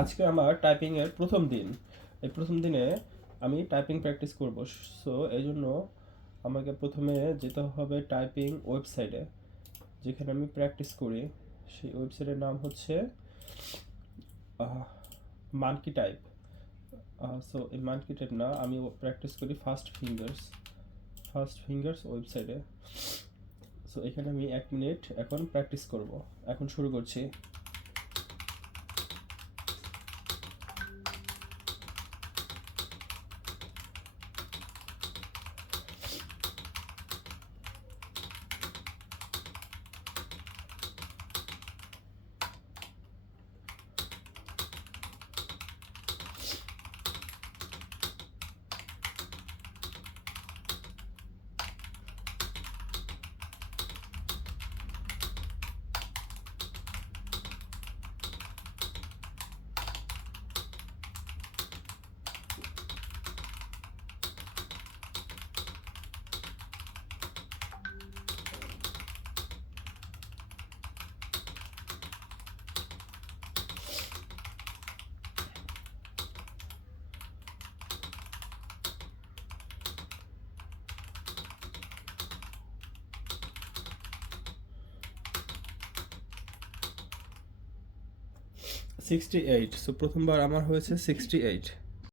আজকে আমার টাইপিংয়ের প্রথম দিন। এই প্রথম দিনে আমি টাইপিং প্র্যাকটিস করব। সো এই জন্য আমাকে প্রথমে যেতে হবে টাইপিং ওয়েবসাইটে, যেখানে আমি প্র্যাকটিস করি। সেই ওয়েবসাইটের নাম হচ্ছে মানকি টাইপ। সো এই মানকি টাইপ না, আমি প্র্যাকটিস করি ফার্স্ট ফিঙ্গার্স ওয়েবসাইটে। সো এখানে আমি 1 মিনিট এখন প্র্যাকটিস করব। এখন শুরু করছি। 68। সো প্রথমবার আমার হয়েছে 68।